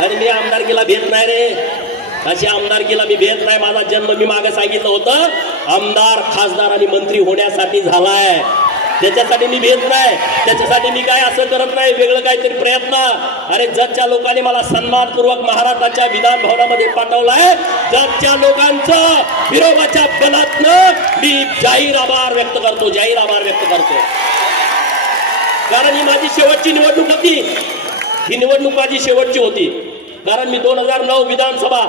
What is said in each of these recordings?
आणि मी आमदारकीला भेट नाही रे. अशी आमदारकीला मी भेट नाही. माझा जन्म मी मागे सांगितलं होतं. आमदार खासदार आणि मंत्री होण्यासाठी झालाय. त्याच्यासाठी मी भेट नाही. त्याच्यासाठी मी काय असं करत नाही. वेगळं काहीतरी प्रयत्न. अरे जगच्या लोकांनी मला सन्मानपूर्वक महाराष्ट्राच्या विधान भवनामध्ये पाठवलाय. जगच्या लोकांचं विरोधाच्या बलातनं मी जाहीर आभार व्यक्त करतो. जाहीर आभार व्यक्त करतो. कारण ही माझी शेवटची निवडणूक होती. ही निवडणूक माझी शेवटची होती. कारण मी दोन हजार नऊ विधानसभा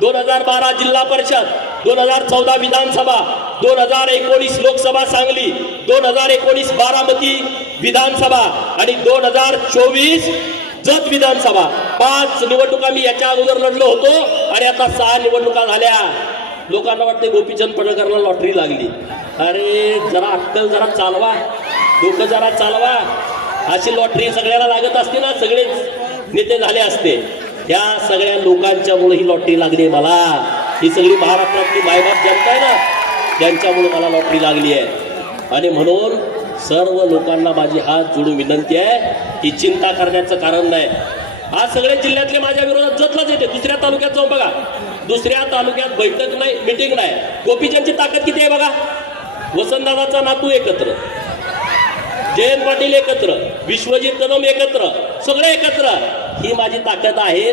दोन हजार बारा जिल्हा परिषद दोन हजार चौदा विधानसभा दोन हजार एकोणीस लोकसभा सांगली दोन हजार एकोणीस बारामती विधानसभा आणि दोन हजार चोवीस जत विधानसभा. पाच निवडणुका मी याच्या अगोदर लढलो होतो आणि आता सहा निवडणुका झाल्या. लोकांना वाटते गोपीचंद पडळकरला लॉटरी लागली. अरे जरा अक्कल जरा चालवा. डोकं जरा चालवा. अशी लॉटरी सगळ्याला लागत असते ना सगळेच नेते झाले असते. ह्या सगळ्या लोकांच्यामुळे ही लॉटरी लागली आहे मला. ही सगळी महाराष्ट्रातली मायबाप जनता आहे ना त्यांच्यामुळे मला लॉटरी लागली आहे. आणि म्हणून सर्व लोकांना माझी हात जोडून विनंती आहे की चिंता करण्याचं कारण नाही. आज सगळे जिल्ह्यातले माझ्या विरोधात जतलाच येते. दुसऱ्या तालुक्यात जाऊन बघा. दुसऱ्या तालुक्यात बैठक नाही मिटिंग नाही. गोपीचंदची ताकद किती आहे बघा? वसंतदादाचा नातू एकत्र. जयंत पाटील एकत्र. विश्वजित कदम एकत्र. सगळे एकत्र. ही माझी ताकद आहे.